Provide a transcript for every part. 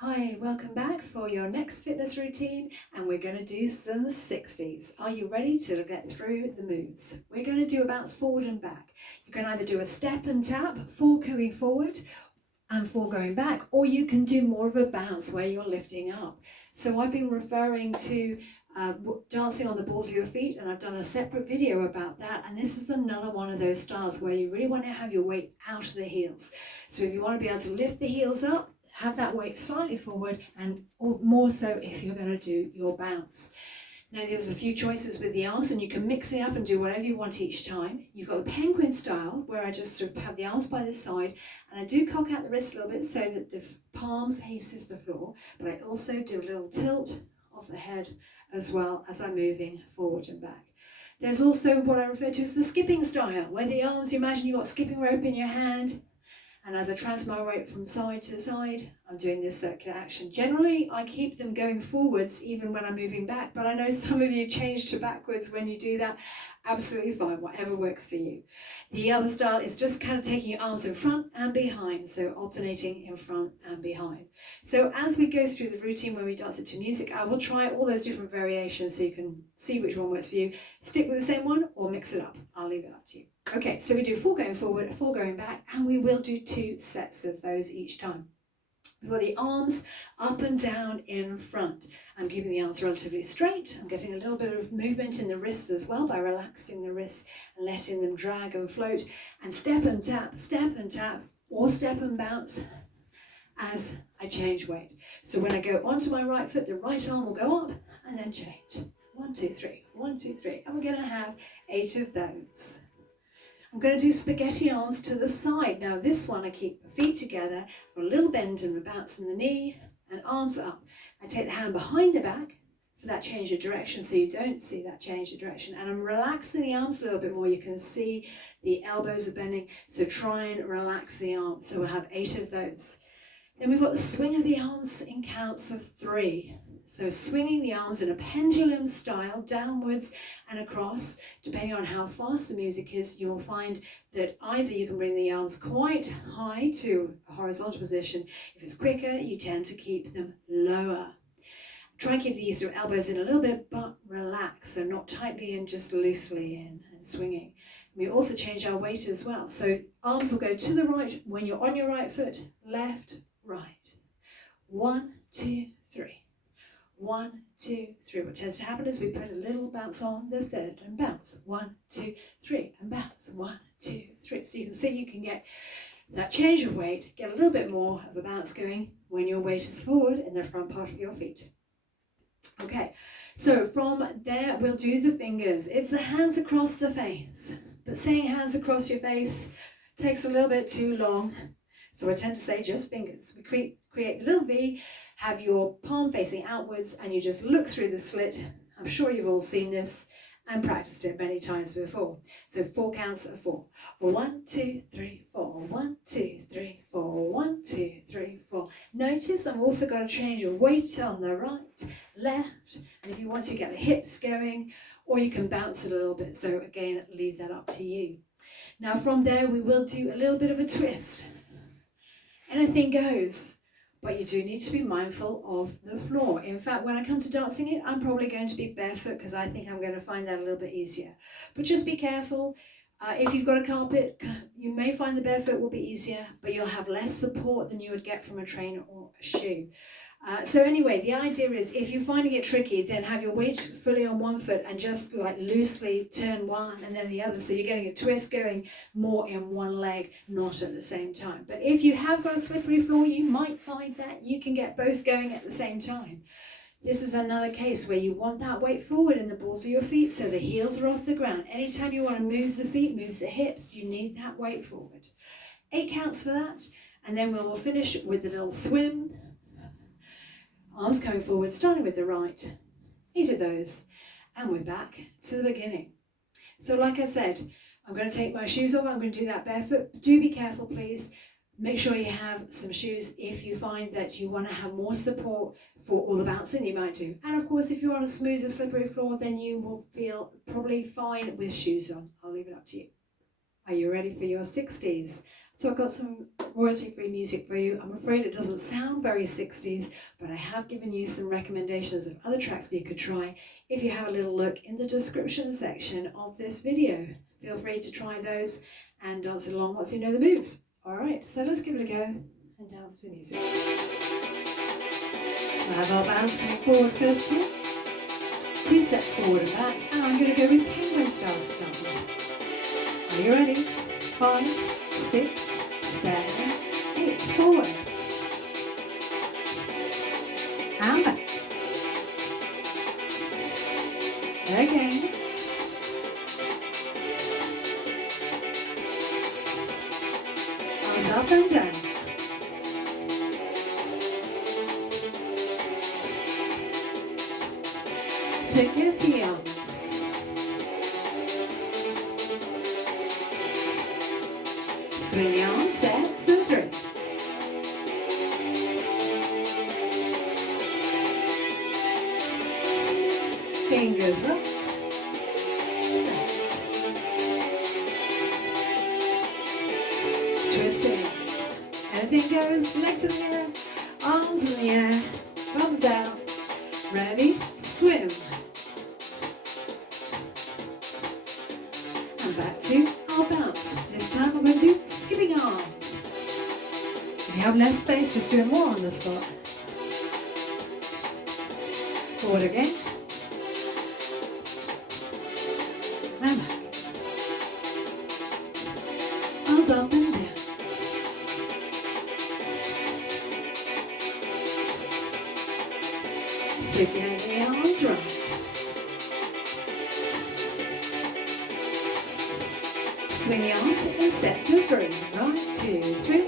Hi, welcome back for your next fitness routine, and we're going to do some 60s. Are you ready to get through the moves? We're going to do a bounce forward and back. You can either do a step and tap, 4 going forward and 4 going back, or you can do more of a bounce where you're lifting up. So I've been referring to dancing on the balls of your feet, and I've done a separate video about that, and this is another one of those styles where you really want to have your weight out of the heels. So if you want to be able to lift the heels up, have that weight slightly forward, and more so if you're going to do your bounce. Now there's a few choices with the arms, and you can mix it up and do whatever you want each time. You've got the penguin style, where I just sort of have the arms by the side, and I do cock out the wrist a little bit so that the palm faces the floor, but I also do a little tilt of the head as well as I'm moving forward and back. There's also what I refer to as the skipping style, where the arms, you imagine you've got skipping rope in your hand, and as I transfer my weight from side to side, I'm doing this circular action. Generally, I keep them going forwards even when I'm moving back, but I know some of you change to backwards when you do that. Absolutely fine, whatever works for you. The other style is just kind of taking your arms in front and behind, so alternating in front and behind. So as we go through the routine when we dance it to music, I will try all those different variations so you can see which one works for you. Stick with the same one or mix it up. I'll leave it up to you. Okay, so we do 4 going forward, 4 going back, and we will do 2 sets of those each time. We've got the arms up and down in front. I'm keeping the arms relatively straight. I'm getting a little bit of movement in the wrists as well by relaxing the wrists and letting them drag and float. And step and tap, or step and bounce as I change weight. So when I go onto my right foot, the right arm will go up and then change. 1, 2, 3, 1, 2, 3. And we're going to have 8 of those. I'm going to do spaghetti arms to the side. Now this one I keep my feet together, got a little bend and a bounce in the knee, and arms up. I take the hand behind the back for that change of direction so you don't see that change of direction. And I'm relaxing the arms a little bit more. You can see the elbows are bending, so try and relax the arms. So we'll have 8 of those. Then we've got the swing of the arms in counts of 3. So swinging the arms in a pendulum style, downwards and across, depending on how fast the music is, you'll find that either you can bring the arms quite high to a horizontal position. If it's quicker, you tend to keep them lower. Try and keep these elbows in a little bit, but relax, so not tightly in, just loosely in and swinging. We also change our weight as well. So arms will go to the right when you're on your right foot, left, right. 1, 2, 3. 1, 2, 3. What tends to happen is we put a little bounce on the third and bounce. 1, 2, 3 and bounce. 1, 2, 3. So you can see you can get that change of weight, get a little bit more of a bounce going when your weight is forward in the front part of your feet. Okay, so from there we'll do the fingers. It's the hands across the face, but saying hands across your face takes a little bit too long, so I tend to say just fingers. We create the little V, have your palm facing outwards, and you just look through the slit. I'm sure you've all seen this and practiced it many times before. So 4 counts of 4. 1, 2, 3, 4. 1, 2, 3, 4. 1, 2, 3, 4. Notice I'm also going to change your weight on the right, left, and if you want to get the hips going, or you can bounce it a little bit. So again, leave that up to you. Now from there, we will do a little bit of a twist. Anything goes. But you do need to be mindful of the floor. In fact, when I come to dancing it, I'm probably going to be barefoot because I think I'm going to find that a little bit easier. But just be careful. If you've got a carpet, you may find the barefoot will be easier, but you'll have less support than you would get from a trainer or a shoe. So anyway, the idea is if you're finding it tricky, then have your weight fully on one foot and just like loosely turn one and then the other. So you're getting a twist going more in one leg, not at the same time. But if you have got a slippery floor, you might find that you can get both going at the same time. This is another case where you want that weight forward in the balls of your feet so the heels are off the ground. Anytime you want to move the feet, move the hips, you need that weight forward. 8 counts for that, and then we will finish with the little swim. Arms coming forward, starting with the right. 8 of those, and we're back to the beginning. So like I said, I'm going to take my shoes off. I'm going to do that barefoot. But do be careful, please. Make sure you have some shoes if you find that you want to have more support for all the bouncing you might do. And of course, if you're on a smoother, slippery floor, then you will feel probably fine with shoes on. I'll leave it up to you. Are you ready for your 60s? So I've got some royalty-free music for you. I'm afraid it doesn't sound very 60s, but I have given you some recommendations of other tracks that you could try if you have a little look in the description section of this video. Feel free to try those and dance along once you know the moves. Alright, so let's give it a go and dance to the music. We'll have our bounce coming forward first of all. 2 steps forward and back, and I'm going to go with penguin style to start with. Are you ready? 5, 6, 7, 8. Forward. And back. Again. Arms up and down. Spaghetti arms. Swing the arms, sets and 3. Fingers up. Twisting. Anything goes. Legs in the air, arms in the air, thumbs out. Ready? Swim. And back to our bounce. This time we're going to do skipping arms. If you have less space, just do more on the spot. Forward again. And back. Arms up and down. Spaghetti arms right. Swing the arms in sets of 3. 1, 2, 3.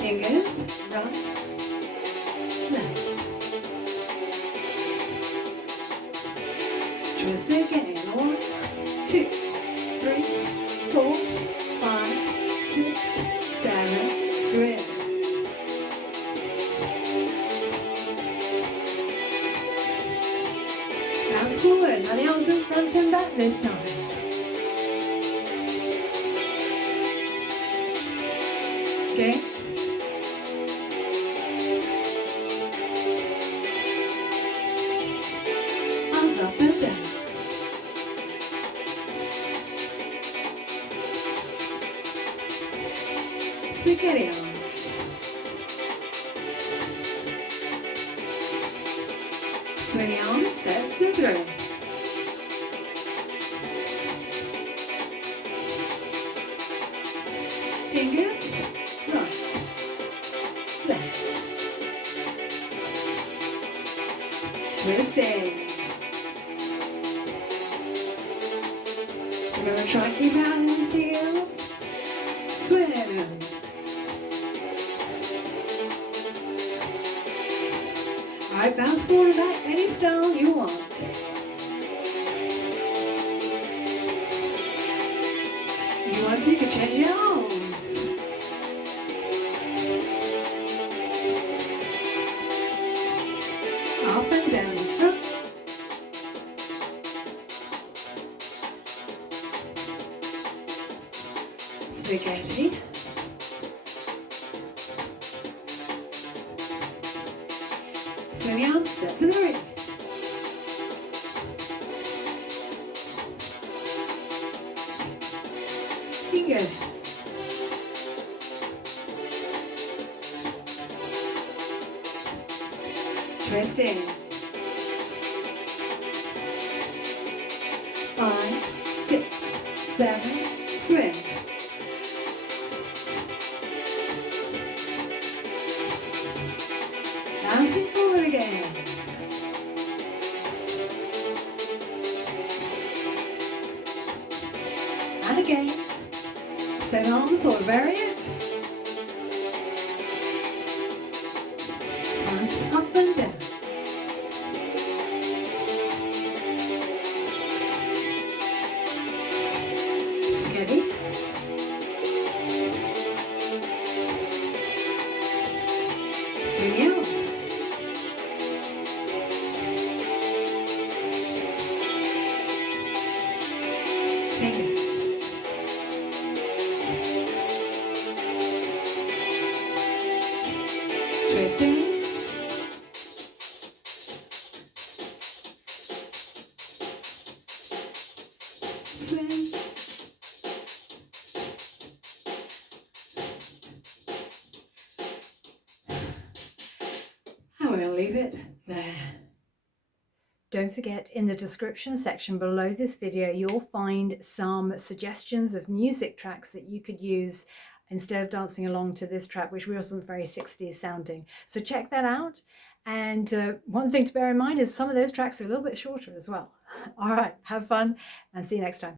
Fingers, right, left. Twist again. 1, 2, 3, 4, 5, 6, 7. Swim. Bounce forward. Now the arms in front and back this time. Okay. Arms up and down. Spaghetti arms. Swing the arms, sets and 3. Fingers, right, left. Twisting. So we're going to try and keep out in these heels. Swim. Alright, bounce forward and back any style you want. If you want to, you can change your arms. Up and down. Up. Spaghetti. Swing the arms, sets and 3. Fingers. Twisting. 5, 6, 7, swim. Bouncing forward again. And again. Same arms or variant. Front, up and down. Spaghetti. Swing the arms. swing. Swing. And we're going to leave it there. Don't forget, in the description section below this video, you'll find some suggestions of music tracks that you could use instead of dancing along to this track, which wasn't very 60s sounding. So check that out. And one thing to bear in mind is some of those tracks are a little bit shorter as well. All right, have fun and see you next time.